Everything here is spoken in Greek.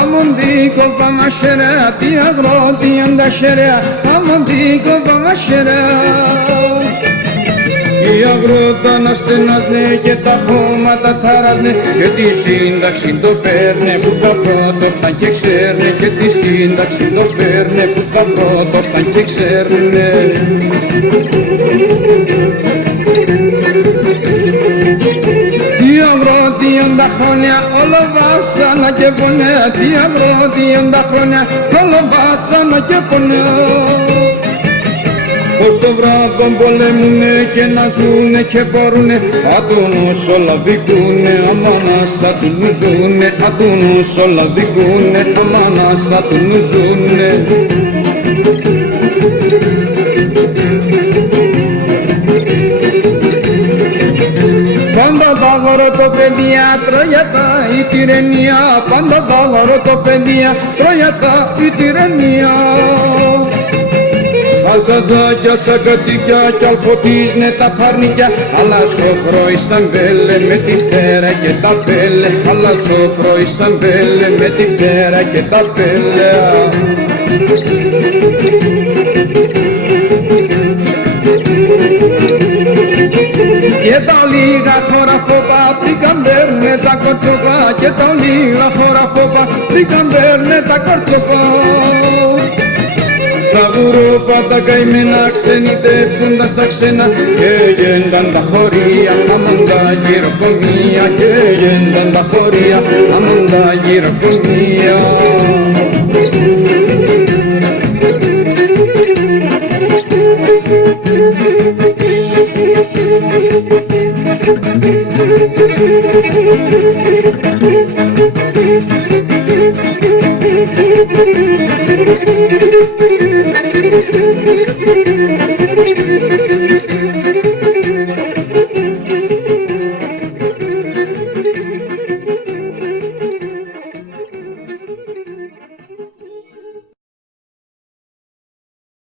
Amon dico bangashere, ti agroti andashere, amon dico bangashere. Οι αγροταναστενάζνε και τα χώματα ταράζνε και τη σύνταξη το παίρνε που τα πρώτο φαν και ξέρνε και τη σύνταξη το παίρνε που τα πρώτο φαν και ξέρνε. Τι αγρότη τα χρόνια όλο βάσανα και πονέ, τι αγρότη τα χρόνια όλο βάσανα και πονέ. Πως το βράδυ πολέμουνε και να ζουνε και μπορούνε, ατούνους όλα δικούνε, αμάνας ατούνους ζουνε, ατούνους όλα δικούνε, αμάνας ατούνους ζουνε. Πάντα τα αγροτοπαιδεία τρογιατά η τυρεννία, πάντα τα αγροτοπαιδεία τρογιατά η τυρεννία. Αζατζάκια, τσακατίκια κι αλποτίζνε τα παρνίκια, αλλά σόφρο ισαμπέλε με τη φτέρα και τα πέλε, αλλά σόφρο ισαμπέλε με τη φτέρα και τα πέλε. Και τα λίγα χωραφόπα πρικαμπέρνε τα κορτσοπά, και τα λίγα χωραφόπα πρικαμπέρνε τα κορτσοπά. Τα γουρόπα τα καημένα ξενιτεύκοντα στα ξένα και γένταν τα χωρία, αμάν τα γυροκομεία, και γένταν τα χωρία, αμάν τα γυροκομεία.